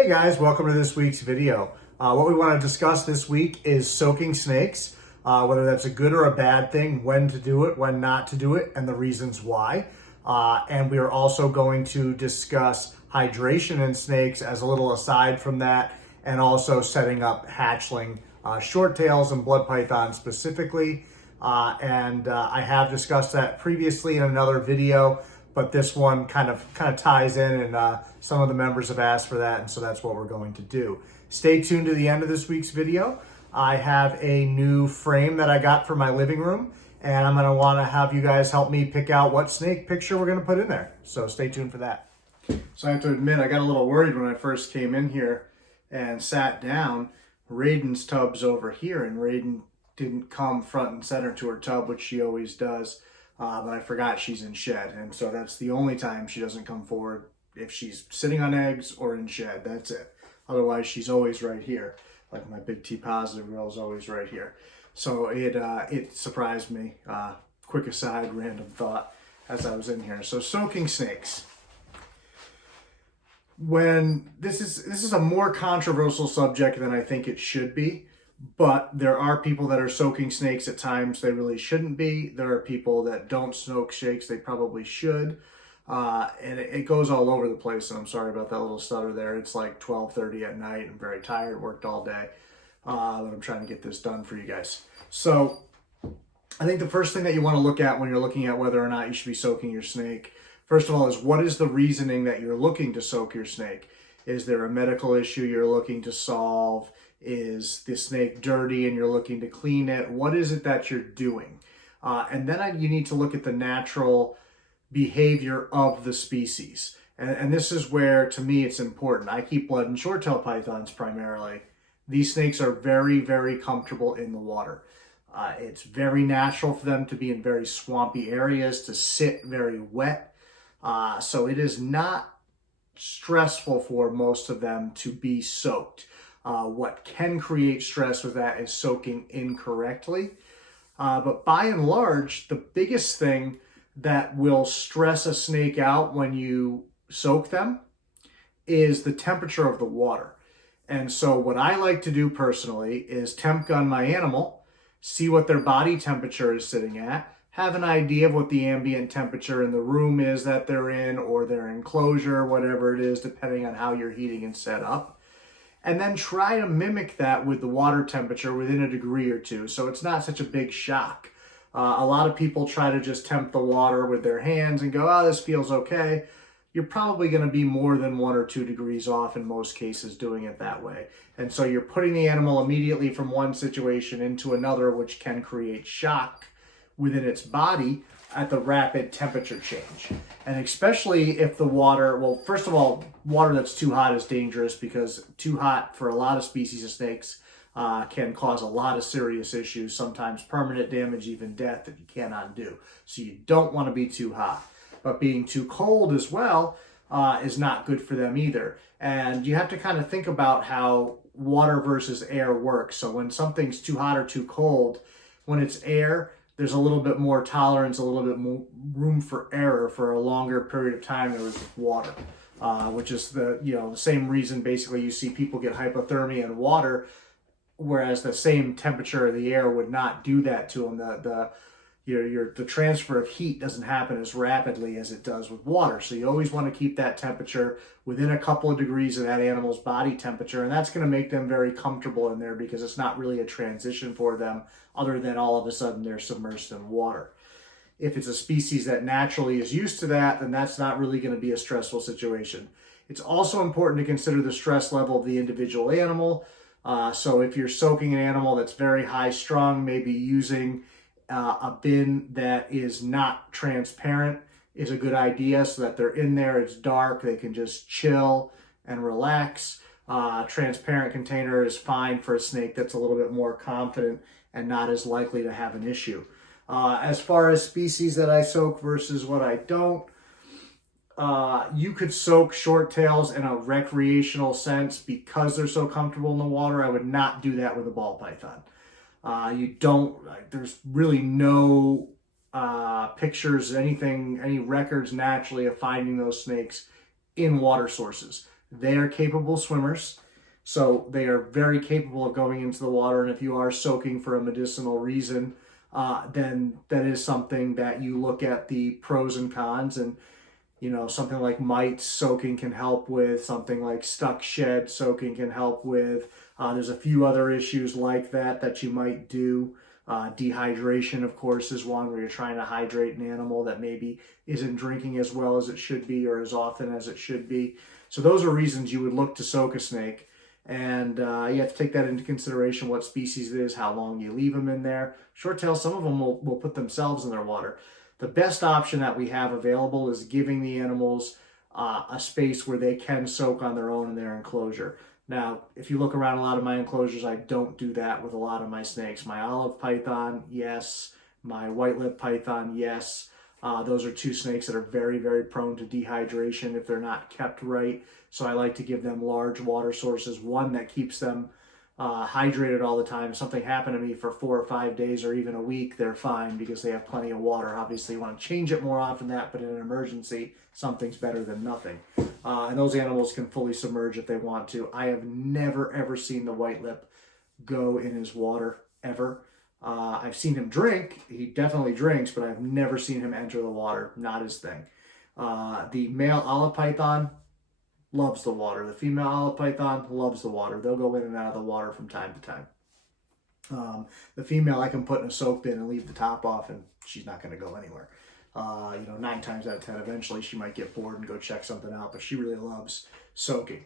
Hey guys, welcome to this week's video. What we want to discuss this week is soaking snakes, whether that's a good or a bad thing, when to do it, when not to do it, and the reasons why. And we are also going to discuss hydration in snakes as a little aside from that, and also setting up hatchling short tails and blood pythons specifically. I have discussed that previously in another video, but this one kind of ties in, and some of the members have asked for that, and so that's what we're going to do. Stay tuned to the end of this week's video. I have a new frame that I got for my living room, and I'm going to want to have you guys help me pick out what snake picture we're going to put in there. So stay tuned for that. So I have to admit, I got a little worried when I first came in here and sat down. Raiden's tub's over here, and Raiden didn't come front and center to her tub, which she always does. But I forgot she's in shed, and so that's the only time she doesn't come forward, if she's sitting on eggs or in shed. That's it. Otherwise, she's always right here. Like my big T positive girl is always right here. So it surprised me. Quick aside, random thought as I was in here. So soaking snakes. When this is a more controversial subject than I think it should be. But there are people that are soaking snakes at times they really shouldn't be. There are people that don't soak snakes they probably should. And it goes all over the place. And I'm sorry about that little stutter there. It's like 12:30 at night. I'm very tired, worked all day. But I'm trying to get this done for you guys. So I think the first thing that you want to look at when you're looking at whether or not you should be soaking your snake, first of all, is what is the reasoning that you're looking to soak your snake? Is there a medical issue you're looking to solve? Is the snake dirty and you're looking to clean it? What is it that you're doing? And then you need to look at the natural behavior of the species. And this is where, to me, it's important. I keep blood and short-tail pythons primarily. These snakes are very, very comfortable in the water. It's very natural for them to be in very swampy areas, to sit very wet. So it is not stressful for most of them to be soaked. What can create stress with that is soaking incorrectly. But by and large, the biggest thing that will stress a snake out when you soak them is the temperature of the water. And so what I like to do personally is temp gun my animal, see what their body temperature is sitting at, have an idea of what the ambient temperature in the room is that they're in, or their enclosure, whatever it is, depending on how you're heating and set up. And then try to mimic that with the water temperature within a degree or two, so it's not such a big shock. A lot of people try to just temp the water with their hands and go, oh, this feels okay. You're probably going to be more than 1 or 2 degrees off in most cases doing it that way. And so you're putting the animal immediately from one situation into another, which can create shock within its body at the rapid temperature change. And especially if the water, well, first of all, water that's too hot is dangerous, because too hot for a lot of species of snakes can cause a lot of serious issues, sometimes permanent damage, even death, that you cannot undo. So you don't want to be too hot. But being too cold as well is not good for them either. And you have to kind of think about how water versus air works. So when something's too hot or too cold, when it's air, there's a little bit more tolerance, a little bit more room for error for a longer period of time than with water, which is the same reason basically you see people get hypothermia in water, whereas the same temperature of the air would not do that to them. The transfer of heat doesn't happen as rapidly as it does with water. So you always want to keep that temperature within a couple of degrees of that animal's body temperature. And that's going to make them very comfortable in there, because it's not really a transition for them other than all of a sudden they're submerged in water. If it's a species that naturally is used to that, then that's not really going to be a stressful situation. It's also important to consider the stress level of the individual animal. So if you're soaking an animal that's very high strung, maybe using a bin that is not transparent is a good idea, so that they're in there, it's dark, they can just chill and relax. Transparent container is fine for a snake that's a little bit more confident and not as likely to have an issue. As far as species that I soak versus what I don't, you could soak short tails in a recreational sense because they're so comfortable in the water. I would not do that with a ball python. There's really no pictures, any records naturally of finding those snakes in water sources. They are capable swimmers, so they are very capable of going into the water. And if you are soaking for a medicinal reason, then that is something that you look at the pros and cons. And something like mites soaking can help with, something like stuck shed soaking can help with. There's a few other issues like that you might do. Dehydration, of course, is one where you're trying to hydrate an animal that maybe isn't drinking as well as it should be or as often as it should be. So those are reasons you would look to soak a snake. And you have to take that into consideration, what species it is, how long you leave them in there. Short tail, some of them will put themselves in their water. The best option that we have available is giving the animals a space where they can soak on their own in their enclosure. Now, if you look around a lot of my enclosures, I don't do that with a lot of my snakes. My olive python, yes. My white-lipped python, yes. Those are two snakes that are very, very prone to dehydration if they're not kept right. So I like to give them large water sources, one that keeps them hydrated all the time. If something happened to me for 4 or 5 days or even a week, they're fine because they have plenty of water. Obviously, you want to change it more often than that, but in an emergency, something's better than nothing. And those animals can fully submerge if they want to. I have never, ever seen the white lip go in his water, ever. I've seen him drink. He definitely drinks, but I've never seen him enter the water. Not his thing. The male olive python loves the water. The female olive python loves the water. They'll go in and out of the water from time to time. The female I can put in a soak bin and leave the top off, and she's not going to go anywhere. 9 times out of 10, eventually she might get bored and go check something out, but she really loves soaking.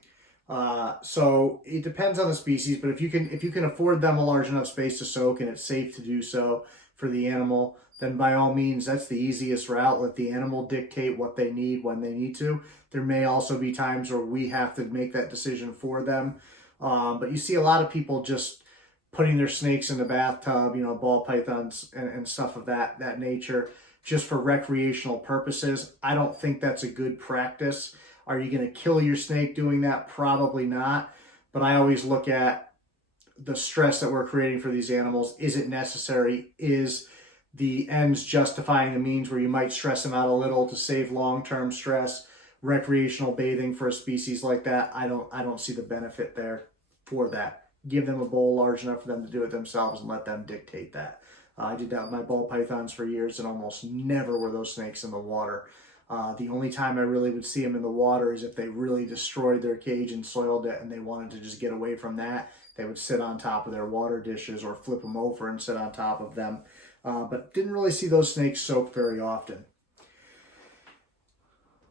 So it depends on the species, but if you can afford them a large enough space to soak and it's safe to do so for the animal, then by all means, that's the easiest route. Let the animal dictate what they need when they need to. There may also be times where we have to make that decision for them. But you see a lot of people just putting their snakes in the bathtub, ball pythons and stuff of that nature, just for recreational purposes. I don't think that's a good practice. Are you going to kill your snake doing that? Probably not. But I always look at the stress that we're creating for these animals. Is it necessary? Is the ends justifying the means, where you might stress them out a little to save long-term stress? Recreational bathing for a species like that, I don't see the benefit there for that. Give them a bowl large enough for them to do it themselves and let them dictate that. I did that with my ball pythons for years, and almost never were those snakes in the water. The only time I really would see them in the water is if they really destroyed their cage and soiled it and they wanted to just get away from that. They would sit on top of their water dishes or flip them over and sit on top of them. But didn't really see those snakes soak very often.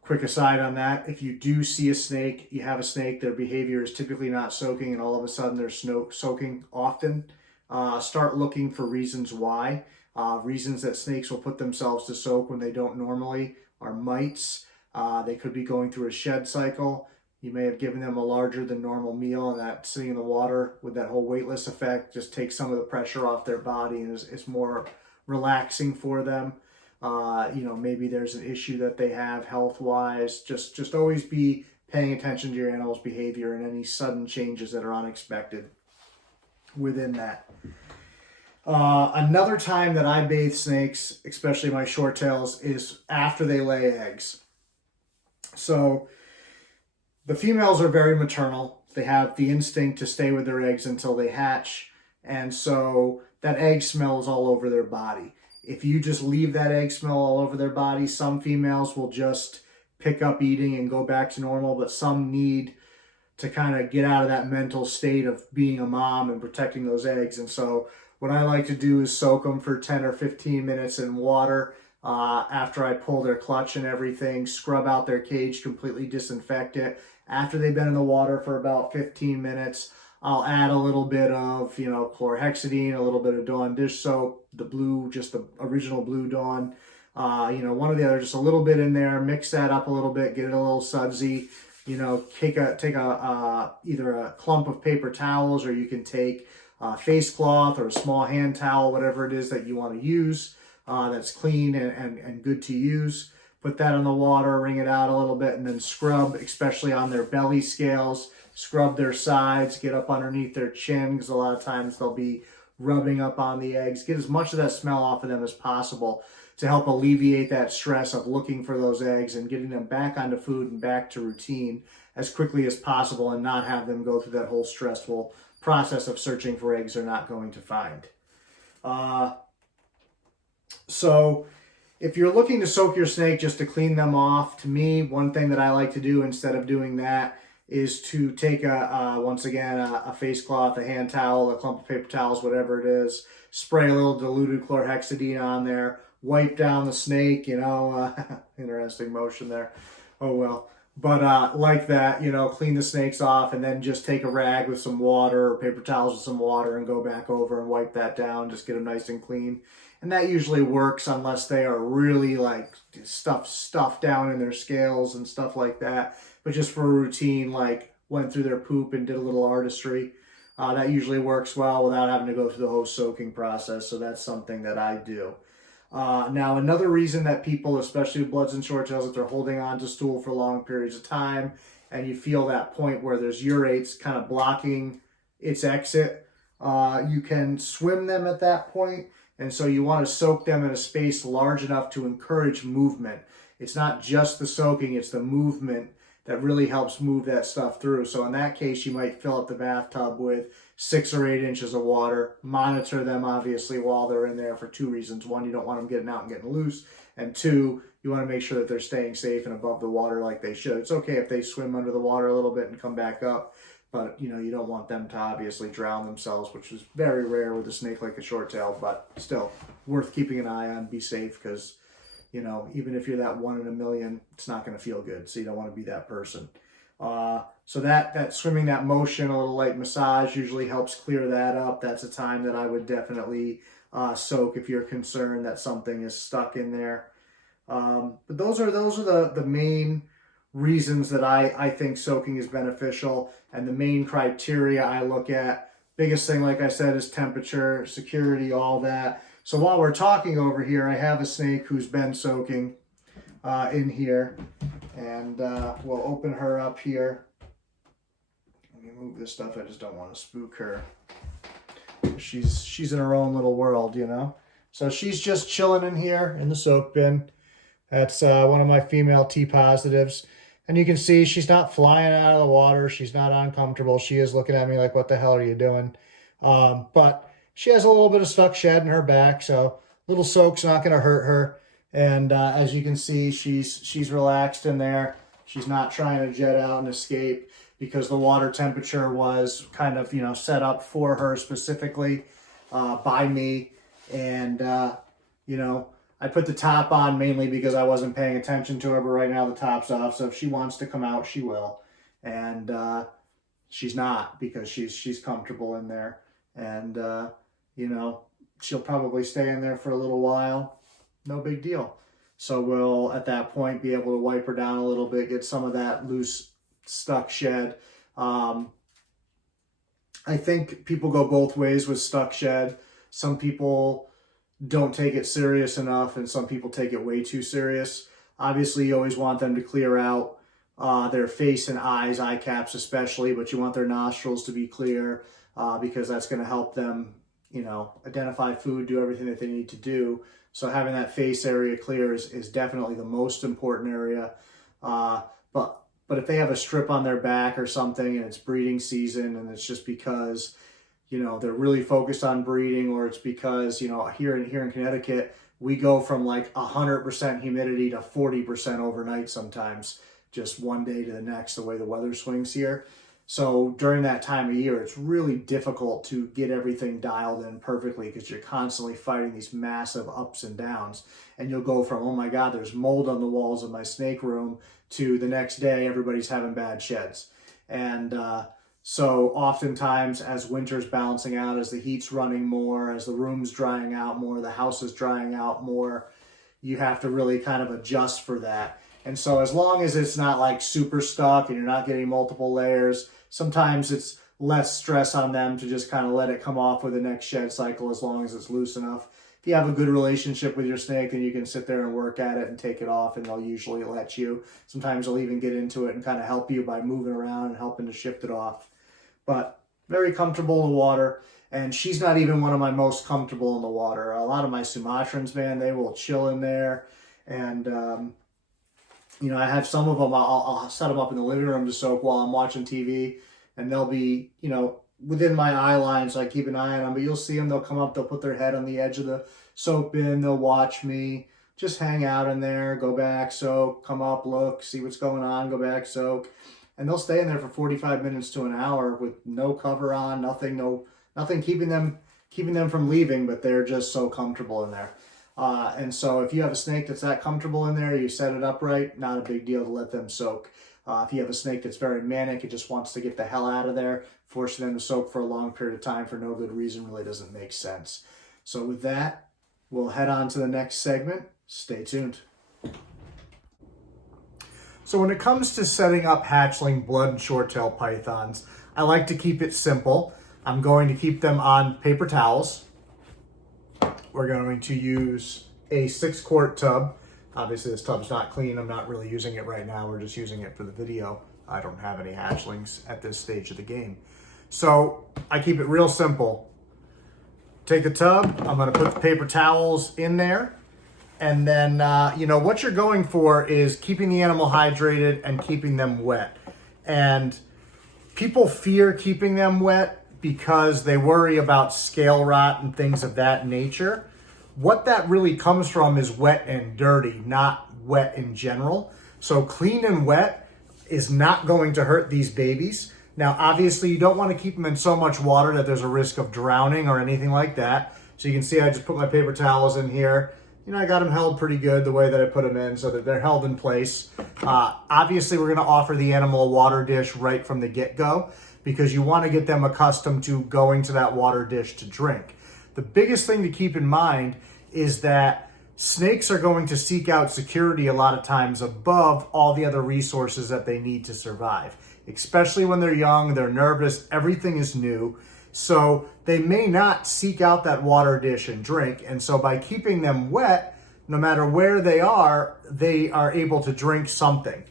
Quick aside on that, if you do see a snake, you have a snake, their behavior is typically not soaking, and all of a sudden they're soaking often, start looking for reasons why. Reasons that snakes will put themselves to soak when they don't normally are mites. They could be going through a shed cycle. You may have given them a larger than normal meal, and that sitting in the water with that whole weightless effect just takes some of the pressure off their body and is more relaxing for them. Maybe there's an issue that they have health-wise. Just always be paying attention to your animal's behavior and any sudden changes that are unexpected within that. Another time that I bathe snakes, especially my short tails, is after they lay eggs. So the females are very maternal. They have the instinct to stay with their eggs until they hatch. And so that egg smell is all over their body. If you just leave that egg smell all over their body, some females will just pick up eating and go back to normal, but some need to kind of get out of that mental state of being a mom and protecting those eggs. And so what I like to do is soak them for 10 or 15 minutes in water after I pull their clutch and everything, scrub out their cage, completely disinfect it. After they've been in the water for about 15 minutes, I'll add a little bit of, chlorhexidine, a little bit of Dawn dish soap, the blue, just the original blue Dawn, one or the other, just a little bit in there, mix that up a little bit, get it a little sudsy, take either a clump of paper towels, or you can take a face cloth or a small hand towel, whatever it is that you want to use, that's clean and good to use. Put that in the water, wring it out a little bit, and then scrub, especially on their belly scales. Scrub their sides, get up underneath their chin, because a lot of times they'll be rubbing up on the eggs. Get as much of that smell off of them as possible to help alleviate that stress of looking for those eggs and getting them back onto food and back to routine as quickly as possible and not have them go through that whole stressful process of searching for eggs they're not going to find. So if you're looking to soak your snake just to clean them off, to me, one thing that I like to do instead of doing that is to take once again, a face cloth, a hand towel, a clump of paper towels, whatever it is, spray a little diluted chlorhexidine on there, wipe down the snake, you know, interesting motion there. Oh, well. But like that, you know, clean the snakes off and then just take a rag with some water or paper towels with some water and go back over and wipe that down. Just get them nice and clean. And that usually works unless they are really like stuffed down in their scales and stuff like that. But just for a routine, like went through their poop and did a little artistry, that usually works well without having to go through the whole soaking process. So that's something that I do. Now, another reason that people, especially with bloods and short tails, if they're holding on to stool for long periods of time and you feel that point where there's urates kind of blocking its exit, you can swim them at that point. And so you want to soak them in a space large enough to encourage movement. It's not just the soaking, it's the movement that really helps move that stuff through. So in that case, you might fill up the bathtub with 6 or 8 inches of water. Monitor them, obviously, while they're in there for 2 reasons. 1, you don't want them getting out and getting loose. And 2, you want to make sure that they're staying safe and above the water like they should. It's okay if they swim under the water a little bit and come back up. But, you know, you don't want them to obviously drown themselves, which is very rare with a snake like a short tail. But still, worth keeping an eye on. Be safe because, you know, even if you're that 1 in a million, it's not going to feel good. So you don't want to be that person. So that swimming, that motion, a little light massage usually helps clear that up. That's a time that I would definitely soak if you're concerned that something is stuck in there. But those are the main reasons that I think soaking is beneficial and the main criteria I look at. Biggest thing, like I said, is temperature, security, all that. So while we're talking over here, I have a snake who's been soaking in here, and we'll open her up here. Let me move this stuff. I just don't want to spook her. She's in her own little world, you know. So she's just chilling in here in the soak bin. That's one of my female T positives. And you can see she's not flying out of the water. She's not uncomfortable. She is looking at me like, what the hell are you doing? But she has a little bit of stuck shed in her back, so little soak's not going to hurt her. And as you can see, she's relaxed in there. She's not trying to jet out and escape because the water temperature was kind of, you know, set up for her specifically by me. And, you know, I put the top on mainly because I wasn't paying attention to her, but right now the top's off. So if she wants to come out, she will. And she's not because she's comfortable in there. And, you know, she'll probably stay in there for a little while. No big deal. So we'll, at that point, be able to wipe her down a little bit, get some of that loose, stuck shed. I think people go both ways with stuck shed. Some people don't take it serious enough, and some people take it way too serious. Obviously, you always want them to clear out their face and eyes, eye caps especially, but you want their nostrils to be clear because that's going to help them, you know, identify food, do everything that they need to do. So having that face area clear is definitely the most important area. But if they have a strip on their back or something and it's breeding season and it's just because, you know, they're really focused on breeding, or it's because, you know, here in Connecticut, we go from like 100% humidity to 40% overnight sometimes, just one day to the next, the way the weather swings here. So during that time of year, it's really difficult to get everything dialed in perfectly because you're constantly fighting these massive ups and downs. And you'll go from, oh my God, there's mold on the walls of my snake room, to the next day, everybody's having bad sheds. And so oftentimes as winter's balancing out, as the heat's running more, as the room's drying out more, the house is drying out more, you have to really kind of adjust for that. And so as long as it's not like super stuck and you're not getting multiple layers, sometimes it's less stress on them to just kind of let it come off with the next shed cycle as long as it's loose enough. If you have a good relationship with your snake, then you can sit there and work at it and take it off, and they'll usually let you. Sometimes they'll even get into it and kind of help you by moving around and helping to shift it off. But very comfortable in the water. And she's not even one of my most comfortable in the water. A lot of my Sumatrans, man, they will chill in there. And You know, I have some of them, I'll set them up in the living room to soak while I'm watching TV, and they'll be, you know, within my eye line, so I keep an eye on them. But you'll see them, they'll come up, they'll put their head on the edge of the soak bin, they'll watch me, just hang out in there, go back, soak, come up, look, see what's going on, go back, soak. And they'll stay in there for 45 minutes to an hour with no cover on, nothing keeping them from leaving, but they're just so comfortable in there. And so if you have a snake that's that comfortable in there, you set it up right, not a big deal to let them soak. If you have a snake that's very manic, it just wants to get the hell out of there, forcing them to soak for a long period of time for no good reason really doesn't make sense. So with that, we'll head on to the next segment. Stay tuned. So when it comes to setting up hatchling blood and short-tail pythons, I like to keep it simple. I'm going to keep them on paper towels. We're going to use a 6-quart tub. Obviously this tub's not clean. I'm not really using it right now. We're just using it for the video. I don't have any hatchlings at this stage of the game. So I keep it real simple. Take the tub, I'm gonna put the paper towels in there. And then, you know, what you're going for is keeping the animal hydrated and keeping them wet. And people fear keeping them wet because they worry about scale rot and things of that nature. What that really comes from is wet and dirty, not wet in general. So clean and wet is not going to hurt these babies. Now, obviously, you don't want to keep them in so much water that there's a risk of drowning or anything like that. So you can see I just put my paper towels in here. You know, I got them held pretty good the way that I put them in so that they're held in place. Obviously, we're going to offer the animal a water dish right from the get-go because you want to get them accustomed to going to that water dish to drink. The biggest thing to keep in mind is that snakes are going to seek out security a lot of times above all the other resources that they need to survive. Especially when they're young, they're nervous, everything is new. So they may not seek out that water dish and drink. And so by keeping them wet, no matter where they are able to drink something.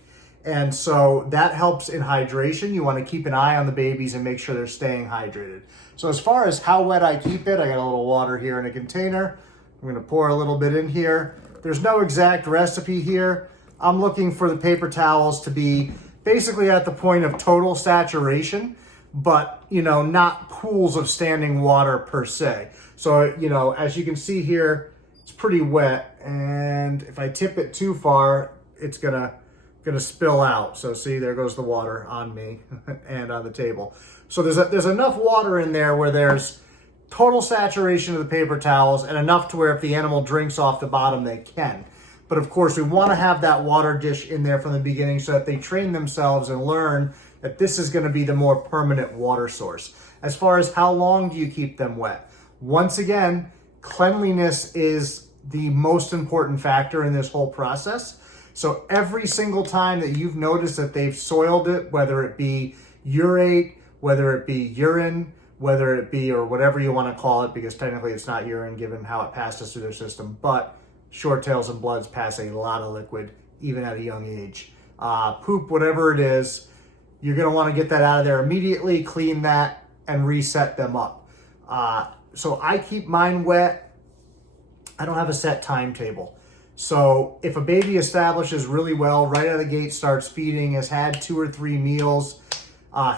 And so that helps in hydration. You want to keep an eye on the babies and make sure they're staying hydrated. So as far as how wet I keep it, I got a little water here in a container. I'm going to pour a little bit in here. There's no exact recipe here. I'm looking for the paper towels to be basically at the point of total saturation, but, you know, not pools of standing water per se. So, you know, as you can see here, it's pretty wet. And if I tip it too far, it's gonna spill out. So see, there goes the water on me and on the table. So there's enough water in there where there's total saturation of the paper towels and enough to where if the animal drinks off the bottom, they can. But of course, we want to have that water dish in there from the beginning so that they train themselves and learn that this is going to be the more permanent water source. As far as how long do you keep them wet? Once again, cleanliness is the most important factor in this whole process. So every single time that you've noticed that they've soiled it, whether it be urate, whether it be urine, whether it be, or whatever you want to call it, because technically it's not urine given how it passes through their system, but short tails and bloods pass a lot of liquid, even at a young age. Poop, whatever it is, you're going to want to get that out of there immediately, clean that, and reset them up. So I keep mine wet. I don't have a set timetable. So if a baby establishes really well, right out of the gate starts feeding, has had 2 or 3 meals,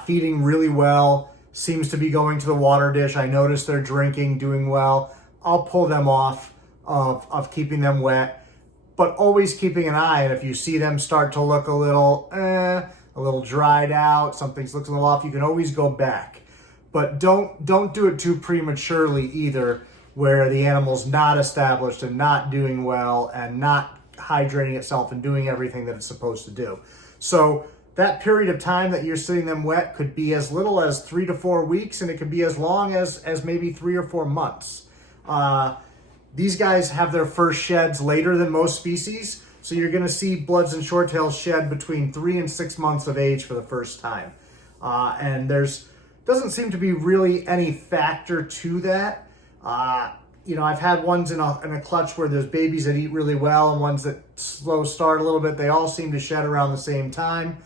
feeding really well, seems to be going to the water dish, I notice they're drinking, doing well, I'll pull them off of keeping them wet, but always keeping an eye. And if you see them start to look a little dried out, something's looking a little off, you can always go back. But don't do it too prematurely either, where the animal's not established and not doing well and not hydrating itself and doing everything that it's supposed to do. So that period of time that you're sitting them wet could be as little as 3 to 4 weeks, and it could be as long as maybe 3 or 4 months. These guys have their first sheds later than most species, so you're going to see bloods and shorttails shed between 3 and 6 months of age for the first time. And doesn't seem to be really any factor to that. You know, I've had ones in a clutch where there's babies that eat really well and ones that slow start a little bit. They all seem to shed around the same time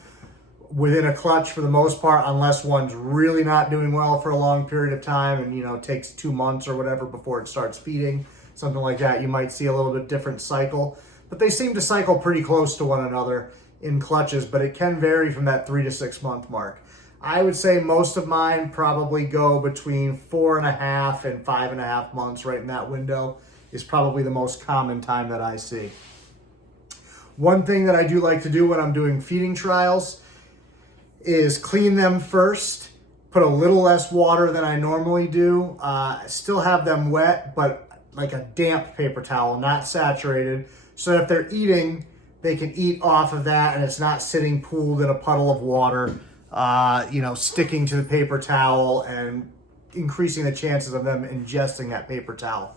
within a clutch for the most part, unless one's really not doing well for a long period of time and, you know, it takes 2 months or whatever before it starts feeding. Something like that, you might see a little bit different cycle. but they seem to cycle pretty close to one another in clutches, but it can vary from that 3 to 6 month mark. I would say most of mine probably go between 4.5 and 5.5 months. Right in that window is probably the most common time that I see. One thing that I do like to do when I'm doing feeding trials is clean them first, put a little less water than I normally do, still have them wet, but like a damp paper towel, not saturated, so that if they're eating, they can eat off of that and it's not sitting pooled in a puddle of water, sticking to the paper towel and increasing the chances of them ingesting that paper towel.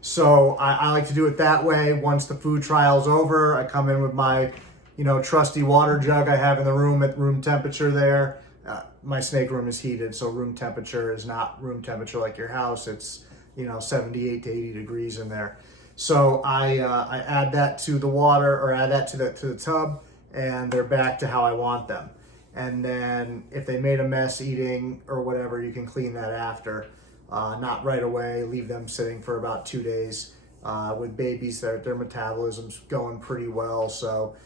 So I like to do it that way. Once the food trial's over, I come in with my, trusty water jug I have in the room at room temperature there. My snake room is heated, so room temperature is not room temperature like your house. It's, 78 to 80 degrees in there. So I add that to the water, or add that to the tub, and they're back to how I want them. And then if they made a mess eating or whatever, you can clean that after. Not right away, leave them sitting for about 2 days. With babies, their metabolism's going pretty well, so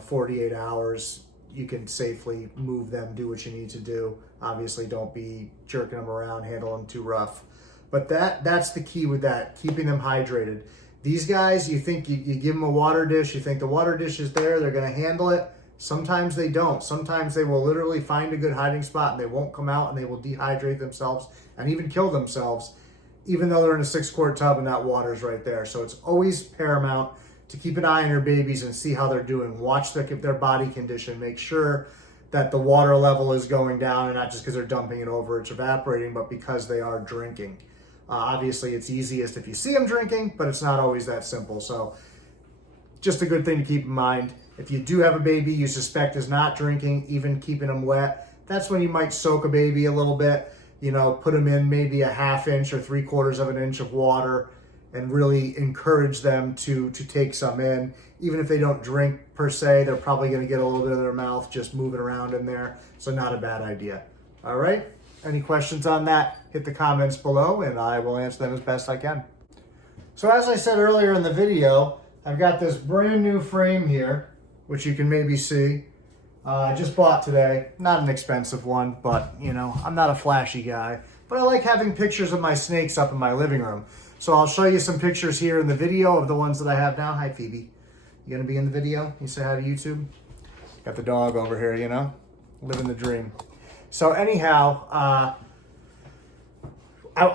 48 hours, you can safely move them, do what you need to do. Obviously, don't be jerking them around, handle them too rough. But that's the key with that, keeping them hydrated. These guys, you think you give them a water dish, you think the water dish is there, they're gonna handle it. Sometimes they don't. Sometimes they will literally find a good hiding spot and they won't come out, and they will dehydrate themselves and even kill themselves, even though they're in a 6-quart tub and that water's right there. So it's always paramount to keep an eye on your babies and see how they're doing. Watch their body condition. Make sure that the water level is going down, and not just because they're dumping it over, it's evaporating, but because they are drinking. Obviously, it's easiest if you see them drinking, but it's not always that simple. So just a good thing to keep in mind. If you do have a baby you suspect is not drinking, even keeping them wet, that's when you might soak a baby a little bit, put them in maybe a 1/2 inch or 3/4 of an inch of water, and really encourage them to take some in. Even if they don't drink per se, they're probably gonna get a little bit of their mouth just moving around in there. So not a bad idea. All right, any questions on that, hit the comments below and I will answer them as best I can. So as I said earlier in the video, I've got this brand new frame here, which you can maybe see. I just bought today. Not an expensive one, but I'm not a flashy guy. But I like having pictures of my snakes up in my living room. So I'll show you some pictures here in the video of the ones that I have now. Hi, Phoebe. You gonna be in the video? You say hi to YouTube? Got the dog over here, living the dream. So anyhow, I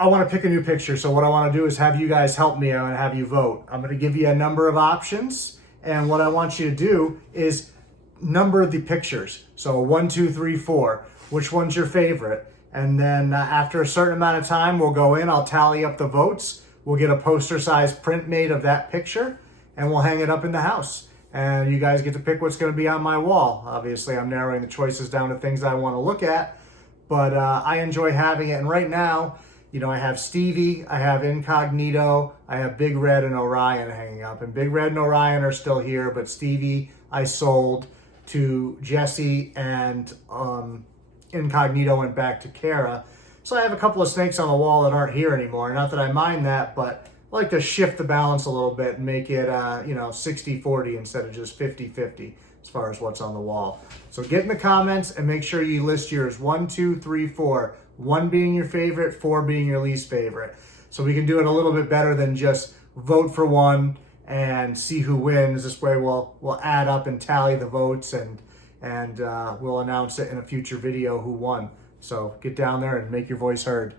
want to pick a new picture. So what I want to do is have you guys help me and have you vote. I'm going to give you a number of options. And what I want you to do is number the pictures. So 1, 2, 3, 4. Which one's your favorite? And then after a certain amount of time, we'll go in. I'll tally up the votes. We'll get a poster-sized print made of that picture, and we'll hang it up in the house. And you guys get to pick what's going to be on my wall. Obviously, I'm narrowing the choices down to things I want to look at, but I enjoy having it. And right now, I have Stevie, I have Incognito, I have Big Red and Orion hanging up. And Big Red and Orion are still here, but Stevie I sold to Jesse, and Incognito went back to Kara. So I have a couple of snakes on the wall that aren't here anymore. Not that I mind that, but I like to shift the balance a little bit and make it 60-40 instead of just 50-50 as far as what's on the wall. So get in the comments and make sure you list yours 1, 2, 3, 4. 1 being your favorite, 4 being your least favorite. So we can do it a little bit better than just vote for one and see who wins. This way we'll add up and tally the votes, and we'll announce it in a future video who won. So get down there and make your voice heard.